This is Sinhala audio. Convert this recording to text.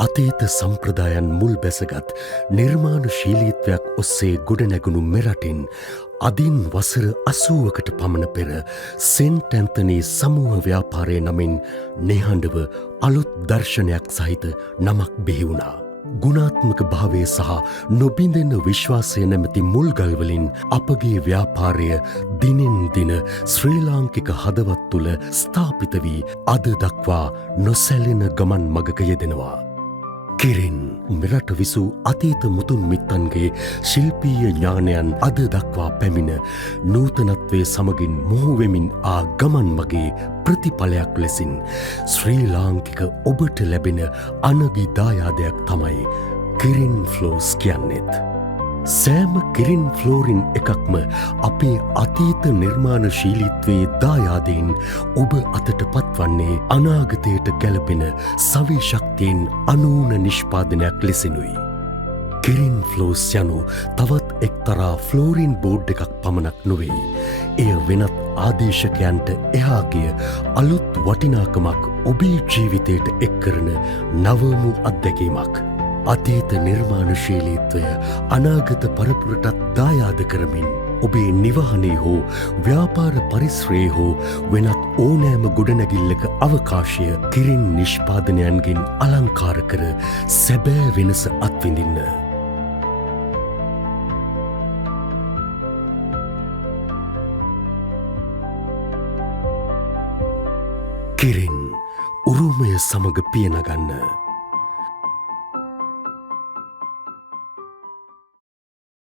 අතීත සම්ප්‍රදායන් මුල් බැසගත් නිර්මාණශීලීත්වයක් ඔස්සේ ගොඩනැගුණු මෙරටින් අදින් වසර 80කට පමණ පෙර සෙන්ට් ඇන්තනී සමූහ ව්‍යාපාරය නමින් නිහඬව අලුත් දර්ශනයක් සහිත නමක් බිහි වුණා. ගුණාත්මක භාවය සහ නොබිඳෙන විශ්වාසය නැමැති මුල්ගල්වලින් අපගේ ව්‍යාපාරය දිනෙන් දින ශ්‍රී ලාංකික හදවත් තුළ ස්ථාපිත වී අද දක්වා නොසැලෙන ගමන් මගක යෙදෙනවා. කිරින් මෙරට විසූ අතීත මුතුන් මිත්තන්ගේ ශිල්පීය ඥානයන් අද දක්වා පැමිණ නූතනත්වය සමගින් මුහුවෙමින් ආ ගමන් මගේ ප්‍රතිඵලයක් ලෙසින් ශ්‍රී ලාංකික ඔබට ලැබෙන අනගි දායාදයක් තමයි කිරින් ෆ්ලෝස් කියන්නෙත්. සෑම කිරින් ෆ්ලෝරින් එකක්ම අපේ අතීත නිර්මාණශීලීත්වයේ දායාදයෙන් ඔබ අතට පත්වන්නේ අනාගතයට ගැලපෙන සවිශක්තියෙන් අනූන නිෂ්පාදනයක් ලෙසිනුයි. කිරින් ෆ්ලෝස් යනු තවත් එක්තරා ෆ්ලෝරින් බෝඩ් එකක් පමණක් නොවෙයි. එය වෙනත් ආදේශකයන්ට එහාගිය අලුත් වටිනාකමක් ඔබේ ජීවිතයට එක් කරන නවමු අත්දැකීමක්. අතීත නිර්මාණශීලීත්වය අනාගත පරපුරටත් දායාද කරමින් ඔබේ නිවහනේ හෝ ව්‍යාපාර පරිශ්‍රයේ හෝ වෙනත් ඕනෑම ගොඩනැගිල්ලක අවකාශය කිරින් නිෂ්පාදනයන්ගෙන් අලංකාර කර සැබෑ වෙනස අත්විඳින්න. කිරින් උරුමය සමග පියනගන්න.